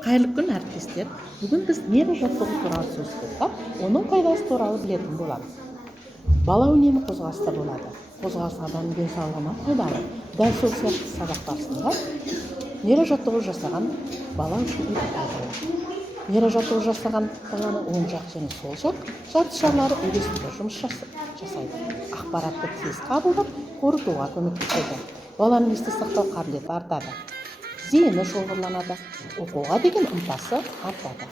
Қайырлы күн, әріптестер. Бүгін біз нейрожаттығу туралы сөз қозғап, оның пайдасы туралы білетін боламыз. Бала үнемі қозғалыста болады. Қозғалыс адамның денсаулығына пайдалы. Дәл сол сияқты сабақ барысында нейрожаттығу жасаған бала үшін өте пайдалы. Нейрожаттығу жасаған баланың оң жақ және сол жақ жартышарлары үйлесімді жұмыс жасайды. Ақпаратты тез қабылдап, қорытуға көмектеседі. Баланың есте сақтау қабілеті артады. Зейіні шоғырланады, оқуға деген ынтасы артады.